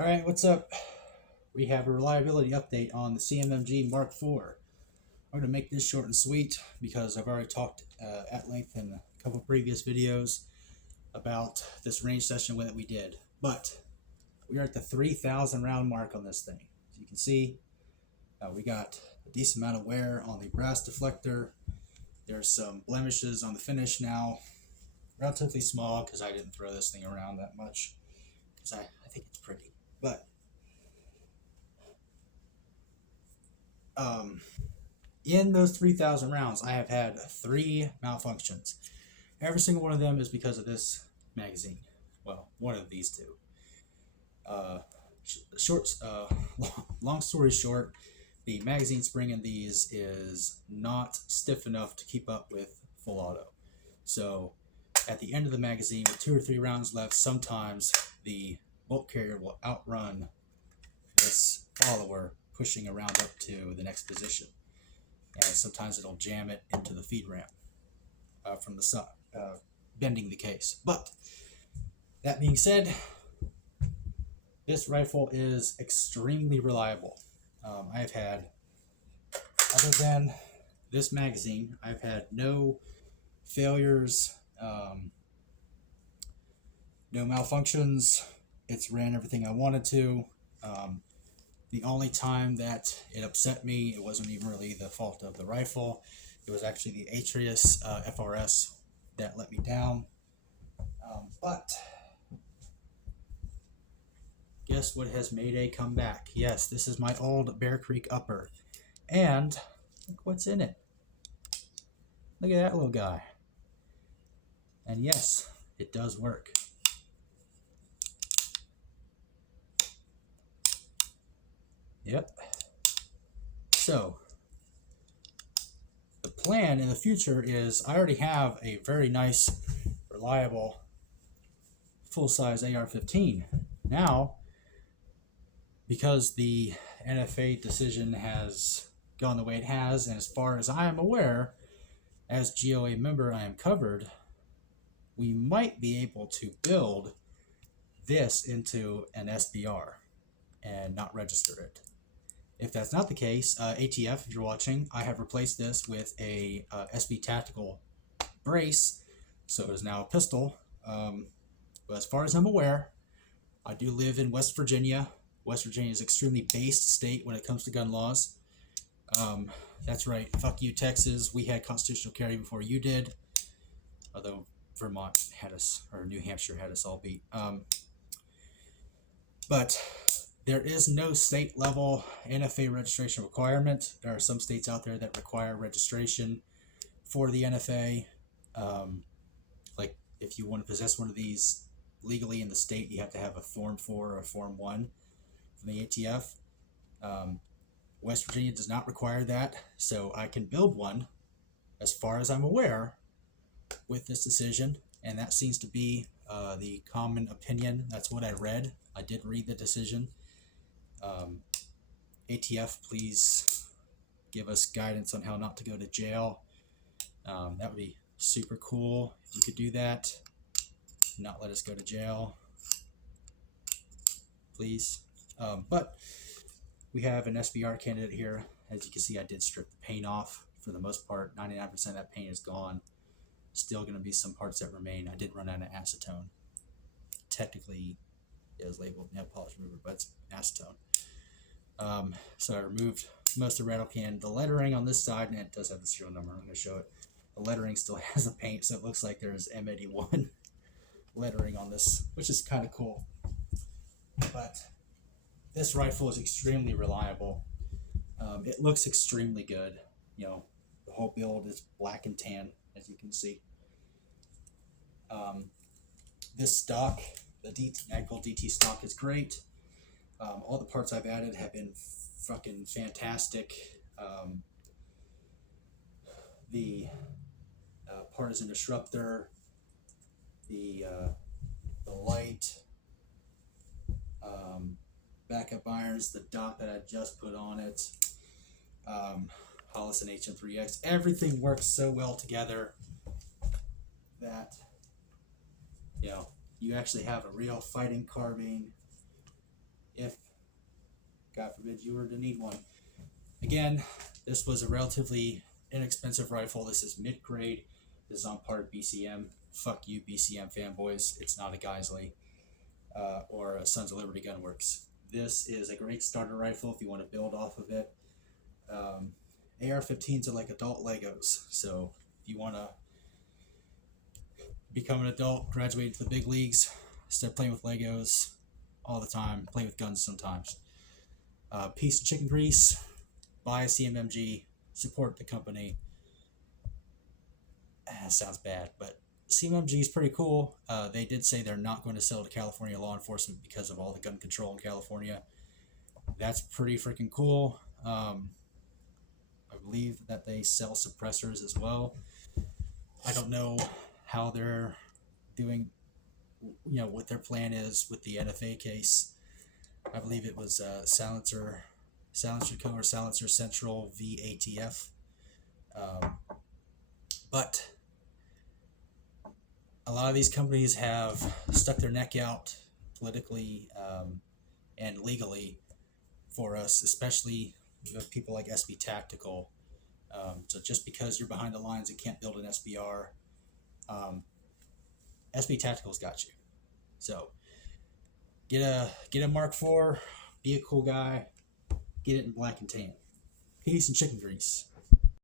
Alright, what's up? We have a reliability update on the CMMG Mk4. I'm going to make this short and sweet because I've already talked at length in a couple previous videos about this range session that we did. But we are at the 3,000 round mark on this thing. As you can see, we got a decent amount of wear on the brass deflector. There's some blemishes on the finish now. Relatively small because I didn't throw this thing around that much because I think it's pretty. But in those 3,000 rounds, I have had 3 malfunctions. Every single one of them is because of this magazine. Well, one of these two. Long story short, the magazine spring in these is not stiff enough to keep up with full auto. So at the end of the magazine, with 2 or 3 rounds left, sometimes the bolt carrier will outrun this follower, pushing around up to the next position. And sometimes it'll jam it into the feed ramp from the side, bending the case. But that being said, this rifle is extremely reliable. I've had, other than this magazine, I've had no failures, no malfunctions. It's ran everything I wanted to. The only time that it upset me, it wasn't even really the fault of the rifle. It was actually the Atrius FRS that let me down. But guess what has made a comeback? Yes, this is my old Bear Creek upper. And look what's in it. Look at that little guy. And yes, it does work. Yep. So the plan in the future is I already have a very nice, reliable, full-size AR-15. Now, because the NFA decision has gone the way it has, and as far as I am aware, as GOA member I am covered, we might be able to build this into an SBR and not register it. If that's not the case, ATF, if you're watching, I have replaced this with a SB Tactical brace, so it is now a pistol. But as far as I'm aware, I do live in West Virginia. West Virginia is an extremely based state when it comes to gun laws. That's right, fuck you, Texas. We had constitutional carry before you did, although Vermont had us, or New Hampshire had us all beat. But there is no state level NFA registration requirement. There are some states out there that require registration for the NFA. Like if you want to possess one of these legally in the state, you have to have a Form 4 or a Form 1 from the ATF. West Virginia does not require that, so I can build one, as far as I'm aware, with this decision, and that seems to be the common opinion. That's what I read. I did read the decision. ATF, please give us guidance on how not to go to jail. That would be super cool if you could do that. Not let us go to jail, please. But we have an SBR candidate here. As you can see, I did strip the paint off for the most part. 99% of that paint is gone. Still going to be some parts that remain. I did run out of acetone. Technically, it was labeled nail polish remover, but it's acetone. So I removed most of the rattle can. The lettering on this side, and it does have the serial number. I'm going to show it. The lettering still has the paint, so it looks like there's M81 lettering on this, which is kind of cool. But this rifle is extremely reliable. It looks extremely good. You know, the whole build is black and tan, as you can see. This stock, the Magpul DT stock, is great. All the parts I've added have been fucking fantastic. The partisan disruptor, the light, backup irons, the dot that I just put on it, Hollis and HM3X, everything works so well together that, you know, you actually have a real fighting carbine God forbid you were to need one. Again, this was a relatively inexpensive rifle. This is mid-grade. This is on par with BCM. Fuck you, BCM fanboys. It's not a Geisley or a Sons of Liberty Gunworks. This is a great starter rifle if you want to build off of it. AR-15s are like adult Legos. So if you want to become an adult, graduate into the big leagues, instead of playing with Legos all the time, play with guns sometimes. Piece of chicken grease, buy a CMMG, support the company. Sounds bad, but CMMG is pretty cool. They did say they're not going to sell to California law enforcement because of all the gun control in California. That's pretty freaking cool. I believe that they sell suppressors as well. I don't know how they're doing, what their plan is with the NFA case. I believe it was Silencer Co. or Silencer Central VATF. But a lot of these companies have stuck their neck out politically and legally for us, especially people like SB Tactical. So just because you're behind the lines and can't build an SBR, SB Tactical's got you. So get a Mark IV, be a cool guy, get it in black and tan. Peace and chicken grease.